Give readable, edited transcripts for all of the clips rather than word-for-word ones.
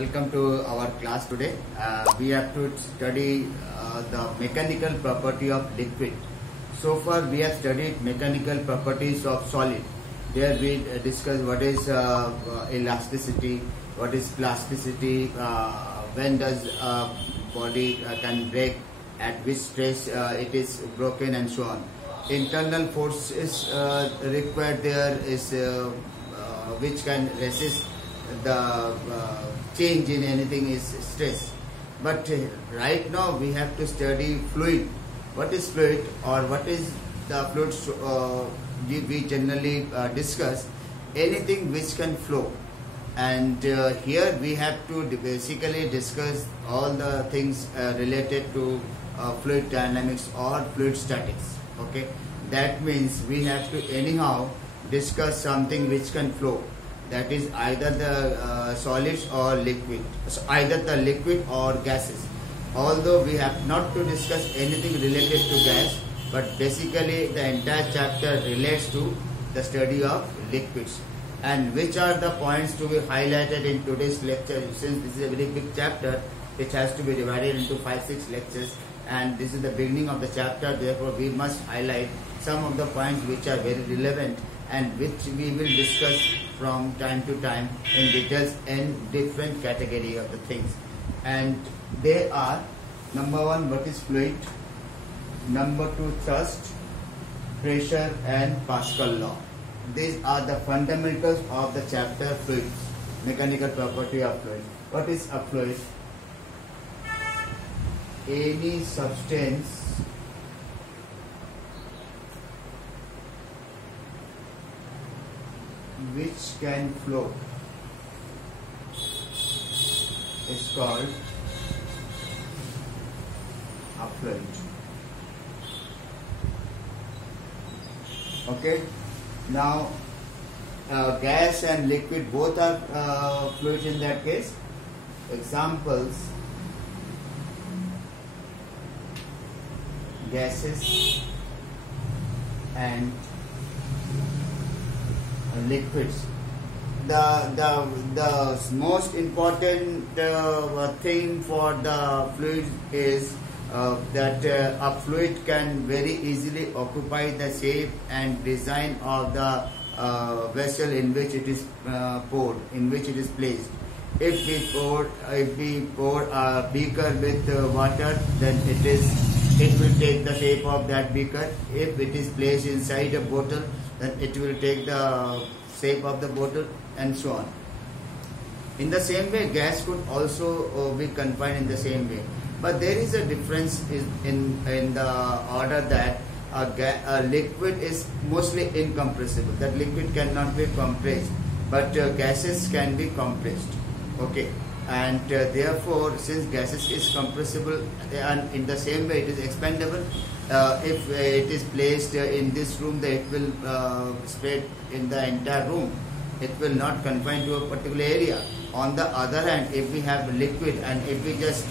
welcome to our class today. We have to study the mechanical property of liquid. So far we have studied mechanical properties of solid. There we discussed what is elasticity, what is plasticity, when does body can break, at which stress it is broken, and so on. Internal force is required there is which can resist the change in anything is stress. But right now we have to study fluid. What is fluid, or what is the fluids we generally discuss? Anything which can flow. And here we have to basically discuss all the things related to fluid dynamics or fluid statics. Okay, that means we have to anyhow discuss something which can flow. That is either the solids or liquid, so either the liquid or gases. Although we have not to discuss anything related to gas, but basically the entire chapter relates to the study of liquids. And which are the points to be highlighted in today's lecture? Since this is a very big chapter, it has to be divided into 5-6 lectures, and this is the beginning of the chapter. Therefore, we must highlight some of the points which are very relevant and which we will discuss from time to time in details in different category of the things. And they are: number 1, what is fluid; number 2, thrust, pressure, and Pascal law. These are the fundamentals of the chapter fluids, mechanical property of fluid. What is a fluid? Any substance which can flow is called a fluid. Okay. Now, gas and liquid both are fluids in that case. Examples: gases and liquids. The most important thing for the fluid is that a fluid can very easily occupy the shape and design of the vessel in which it is poured, in which it is placed. If we pour a beaker with water, then it will take the shape of that beaker. If it is placed inside a bottle, then it will take the shape of the bottle, and so on. In the same way, gas could also be confined in the same way. But there is a difference in the order that a liquid is mostly incompressible. That liquid cannot be compressed, but gases can be compressed. Okay, and therefore, since gases is compressible, and in the same way it is expandable. If it is placed in this room, then it will spread in the entire room. It will not confine to a particular area. On the other hand, if we have liquid and if we just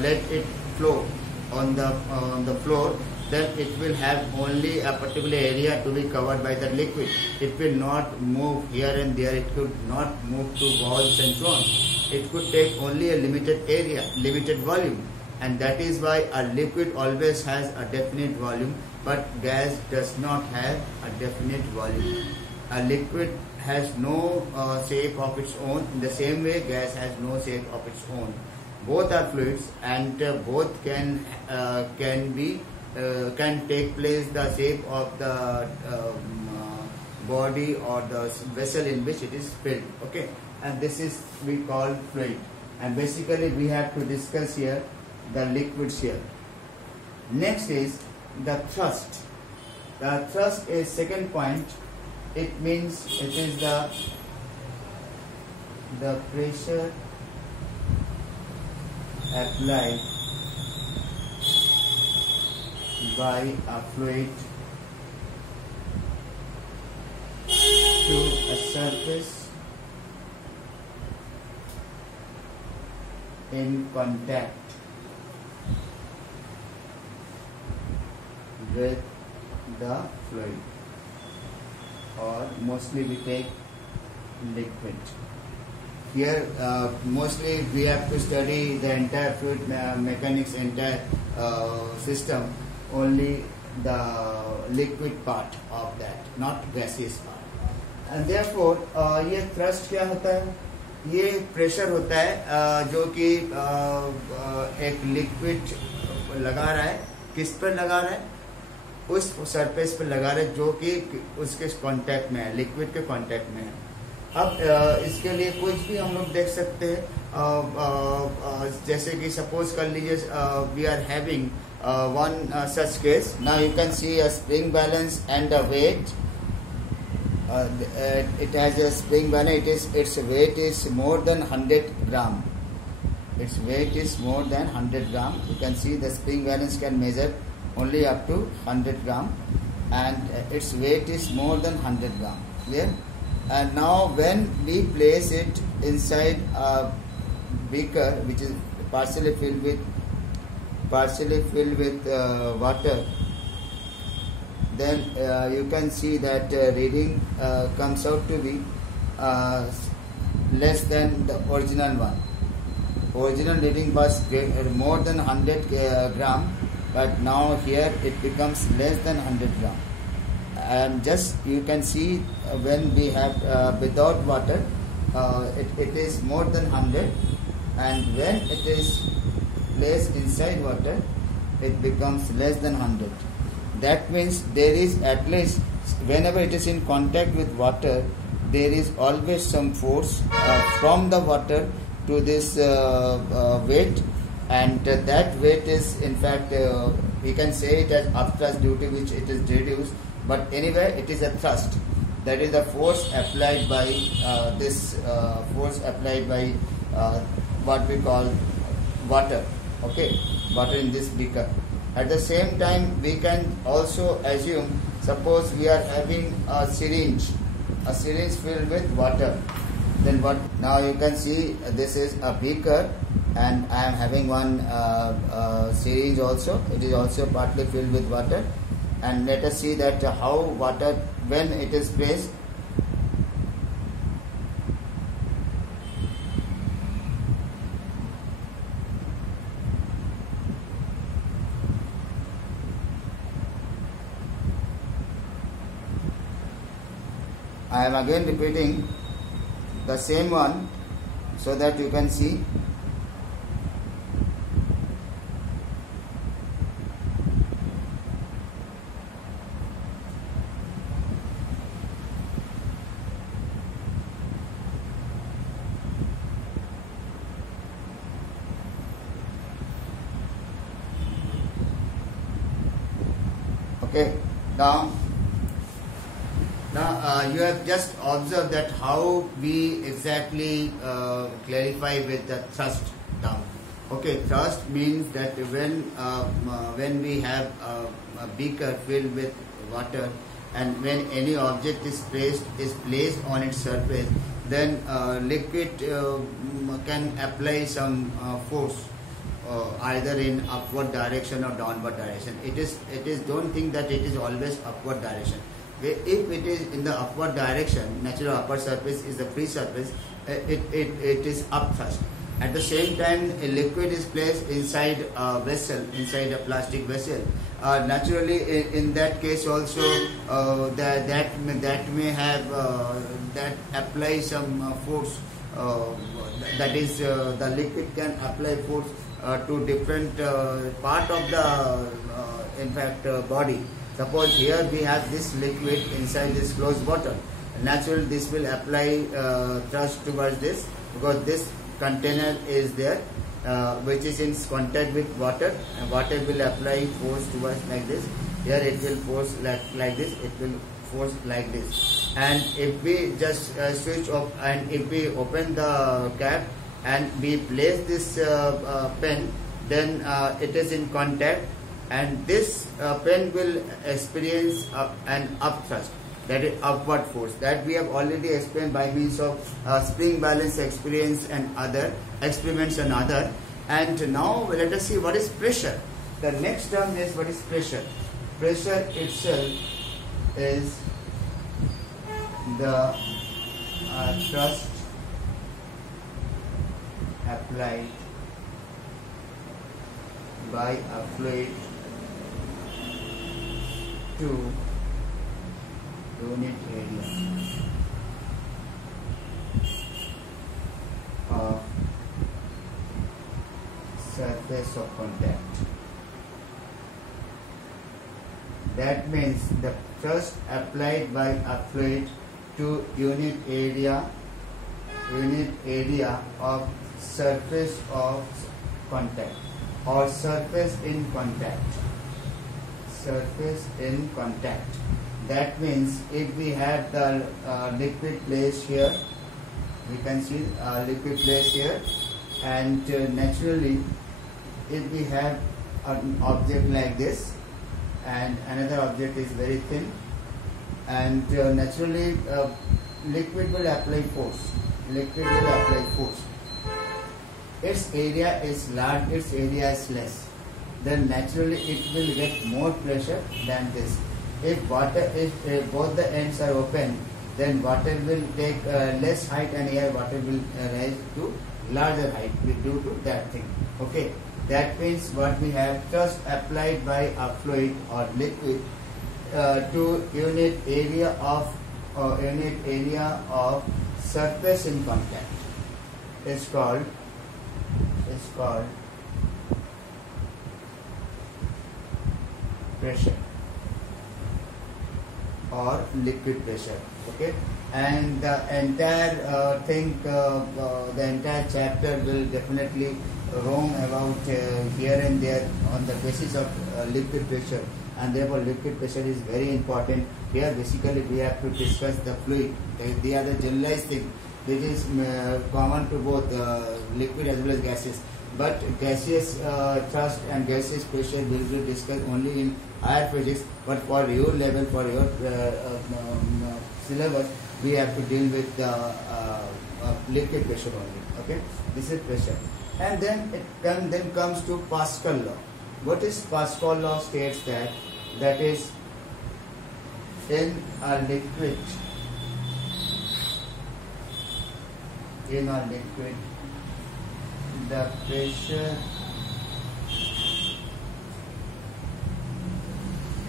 let it flow on the floor, then it will have only a particular area to be covered by the liquid. It will not move here and there. It could not move to walls and so on. It could take only a limited area, limited volume, and that is why a liquid always has a definite volume, but gas does not have a definite volume. A liquid has no shape of its own. In the same way, gas has no shape of its own. Both are fluids, and both can take place the shape of the body or the vessel in which it is filled. Okay, and this is we call fluid. And basically, we have to discuss here the liquids here. Next is the thrust. The thrust is second point. It means it is the pressure applied by a fluid to a surface in contact with the fluid, or mostly we take liquid. Here mostly we have to study the entire fluid mechanics, entire system, only the liquid part of that, not gaseous part. And therefore ये thrust क्या होता है? ये pressure होता है जो कि एक लिक्विड लगा रहा है. किस पर लगा रहा है? उस सरफेस पर लगा रहा है जो कि उसके कांटेक्ट में है, लिक्विड के कांटेक्ट में है. अब इसके लिए कुछ भी हम लोग देख सकते हैं. जैसे कि सपोज कर लीजिए we are having one such case. Now you can see a spring balance and a weight. It has a spring balance. Its weight is more than 100 gram. Its weight is more than 100 gram. You can see the spring balance can measure only up to 100 gram, and its weight is more than 100 gram. Clear? And now when we place it inside a beaker which is partially filled with water, then you can see that reading comes out to be less than the original one. Original reading was more than 100 gram, but now here it becomes less than 100 gram. And just you can see when we have without water, it is more than 100, and when it is placed inside water, it becomes less than 100. That means there is at least, whenever it is in contact with water, there is always some force from the water to this weight, and that weight is in fact we can say it as upthrust due to which it is reduced, but anyway it is a thrust. That is the force applied by what we call water. Okay, water in this beaker. At the same time, we can also assume, suppose we are having a syringe filled with water. Then what? Now you can see this is a beaker, and I am having one syringe also. It is also partly filled with water. And let us see that how water, when it is placed, I am again repeating the same one so that you can see. Okay, now you have just observed that how we exactly clarify with the thrust term. Okay, thrust means that when we have a beaker filled with water, and when any object is placed on its surface, then liquid can apply some force either in upward direction or downward direction. It is don't think that it is always upward direction. If it is in the upward direction, natural upper surface is the free surface, it is upthrust. At the same time, a liquid is placed inside a vessel, inside a plastic vessel. Naturally, in that case also, that may have that apply some force. That is, the liquid can apply force to different part of the in fact body. Suppose here we have this liquid inside this closed bottle. Naturally, this will apply thrust towards this, because this container is there which is in contact with water, and water will apply force towards like this. Here it will force like this, it will force like this. And if we just switch off, and if we open the cap and we place this pen, then it is in contact, and this pen will experience an upthrust, that is upward force, that we have already explained by means of spring balance experience and other experiments and other. And now let us see what is pressure. The next term is what is pressure. Pressure itself is the thrust applied by a fluid to unit area of surface of contact. That means the thrust applied by a fluid to unit area of surface of contact or surface in contact. Surface in contact. That means if we have the liquid placed here, we can see liquid placed here, and naturally if we have an object like this and another object is very thin, and naturally liquid will apply force. Its area is large, its area is less, then naturally it will get more pressure than this. If both the ends are open, then water will take less height, and here water will rise to larger height due to that thing. Okay, that means what we have, thrust applied by a fluid or liquid to unit area of surface in contact is called pressure or liquid pressure. Okay, and the entire the entire chapter will definitely roam about here and there on the basis of liquid pressure, and therefore liquid pressure is very important. Here basically we have to discuss the fluid. They are the generalized thing which is common to both liquid as well as gaseous. But gaseous thrust and gaseous pressure will be discussed only in higher physics. But for your level, for your syllabus, we have to deal with liquid pressure only. Okay, this is pressure, and then then comes to Pascal law. What is Pascal law? States that is in a liquid, the pressure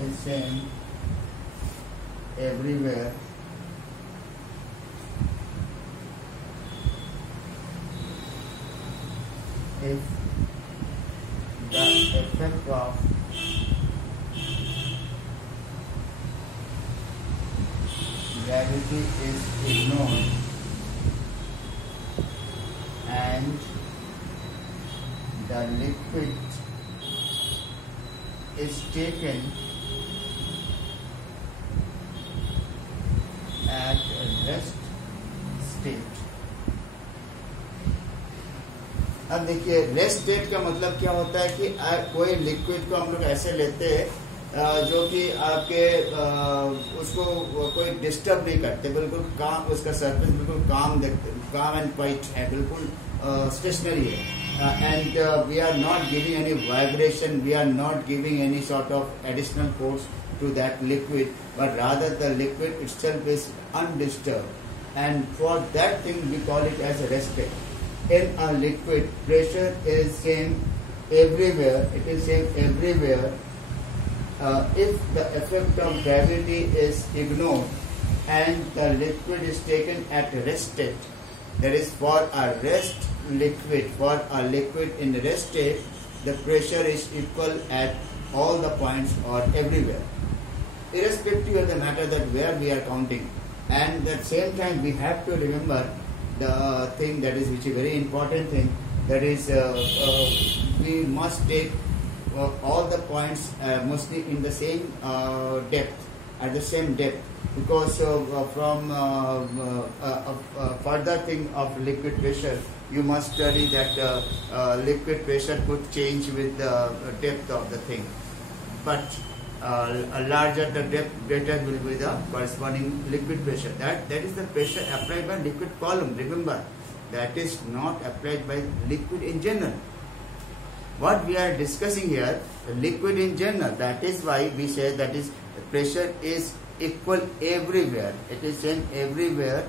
is same everywhere if the effect of gravity is ignored and the liquid is taken at rest state. अब देखिए rest state का मतलब क्या होता है कि कोई liquid को हम लोग ऐसे लेते हैं जो कि आपके उसको कोई डिस्टर्ब नहीं करते, बिल्कुल काम, उसका सरफेस बिल्कुल काम एंड क्वाइट है, बिल्कुल स्टेशनरी है, and we are not giving any vibration, we are not giving any sort of additional force to that liquid, but rather the liquid itself is undisturbed, and for that thing we call it as a rest state. In a liquid, pressure is same everywhere. It is same everywhere if the effect of gravity is ignored and the liquid is taken at rest state. That is, for a liquid in rest state, the pressure is equal at all the points or everywhere, irrespective of the matter that where we are counting. And at the same time we have to remember the thing that is, which is a very important thing, that is we must take all the points mostly in the same depth, at the same depth, because from further thing of liquid pressure, you must study that liquid pressure could change with the depth of the thing, but a larger the depth, greater will be the corresponding liquid pressure. That is the pressure applied by liquid column. Remember, that is not applied by liquid in general. What we are discussing here, liquid in general. That is why we say that is pressure is equal everywhere. It is same everywhere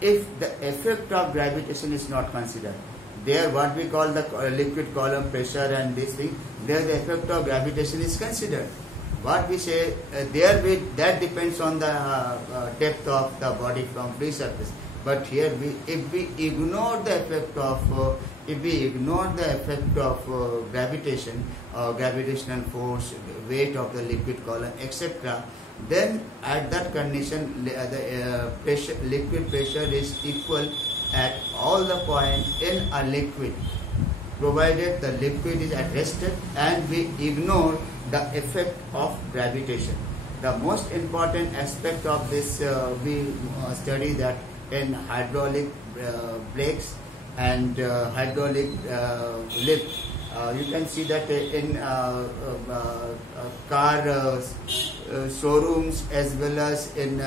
if the effect of gravitation is not considered. there what we call the liquid column pressure and this thing, there the effect of gravitation is considered. What we say that depends on the depth of the body from free surface. But here if we ignore the effect of gravitation or gravitational force, weight of the liquid column, etc., then at that condition the liquid pressure is equal at all the points in a liquid, provided the liquid is at rest and we ignore the effect of gravitation. The most important aspect of this we study that in hydraulic brakes and hydraulic lift. You can see that in car showrooms as well as in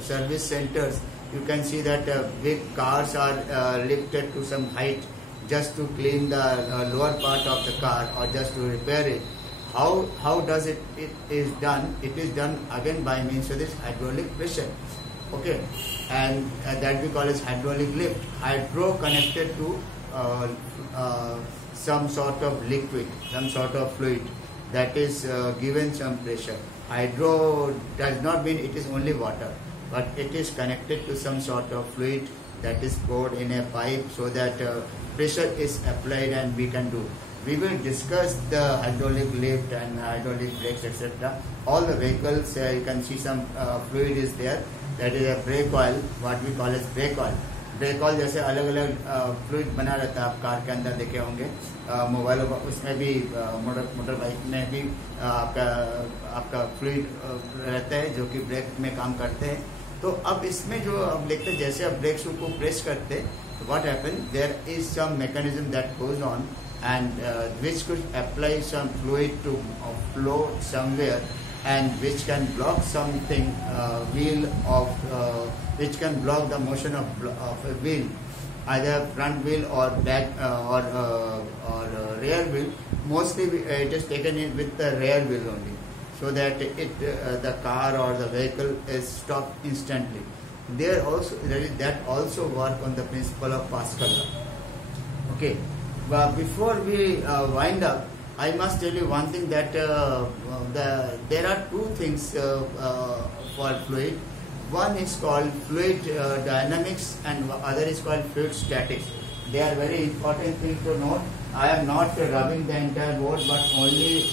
service centers. You can see that big cars are lifted to some height just to clean the lower part of the car or just to repair it. How does it is done? It is done again by means of this hydraulic pressure. Okay, and that we call as hydraulic lift. Hydro connected to some sort of liquid, some sort of fluid that is given some pressure. Hydro does not mean it is only water, but it is connected to some sort of fluid that is poured in a pipe so that pressure is applied and we can do. We will discuss the hydraulic lift and hydraulic brakes, etc. All the vehicles, you can see some fluid is there. That is a brake oil, what we call as brake oil. Brake oil जैसे अलग अलग fluid बना रहता है, आप car के अंदर देखे होंगे, मोबाइल उसमें भी मोटर बाइक में भी आपका फ्लूइड रहता है जो कि ब्रेक में काम करते हैं. तो अब इसमें जो अब देखते हैं जैसे आप ब्रेक शू को प्रेस करते what happen, there is some mechanism that goes on and which could apply some fluid to flow somewhere and which can block something wheel of which can block the motion of a wheel, either front wheel or back or rear wheel. Mostly it is taken in with the rear wheel only, so that the car or the vehicle is stopped instantly. There also that also work on the principle of Pascal law. Okay. But before we wind up, I must tell you one thing, that there are two things for fluid. One is called fluid dynamics and other is called fluid statics. They are very important things to note. I am not rubbing the entire board, but only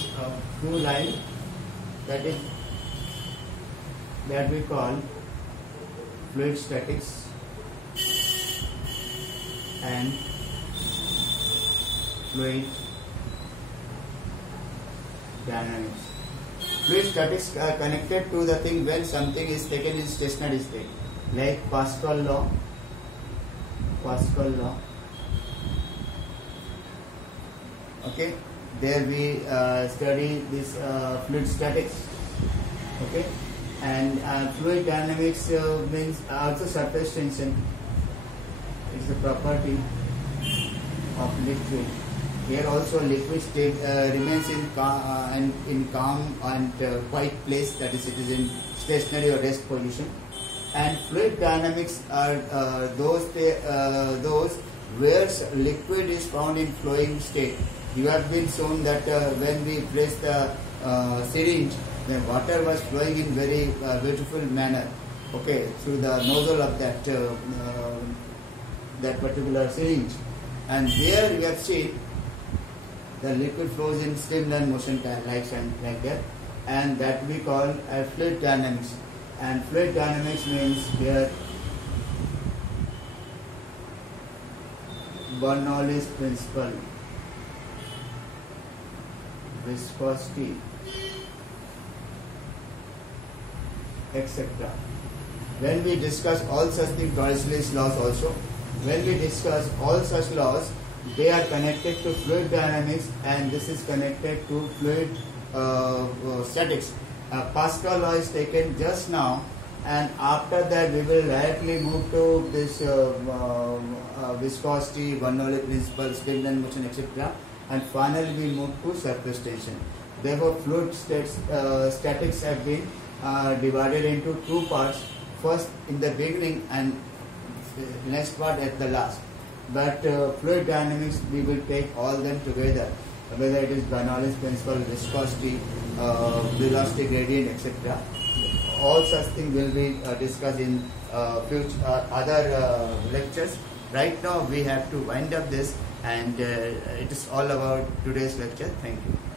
two lines that we call fluid statics and fluid dynamics. Fluid statics are connected to the thing when something is taken in stationary state, like Pascal law. Okay, there we study this fluid statics. Okay, and fluid dynamics means also surface tension. It's a property of liquid. Here also liquid state remains in calm and quiet place, that is, it is in stationary or rest position. And fluid dynamics are those where liquid is found in flowing state. You have been shown that when we place the syringe, the water was flowing in very beautiful manner, okay, through the nozzle of that particular syringe. And there we have seen the liquid flows in streamline motion like that, and that we call fluid dynamics. And fluid dynamics means here Bernoulli's principle, viscosity, etc. When we discuss all such things, Bernoulli's laws also, when we discuss all such laws, they are connected to fluid dynamics, and this is connected to fluid statics. Pascal law is taken just now, and after that we will directly move to this viscosity, Bernoulli principle, streamline motion, etc. And finally we move to surface tension. Therefore, fluid statics have been divided into two parts. First in the beginning and next part at the last. but fluid dynamics we will take all them together, whether it is Bernoulli's principle, viscosity, velocity gradient, etc. All such things will be discussed in future other lectures. Right now we have to wind up this, and it is all about today's lecture. Thank you.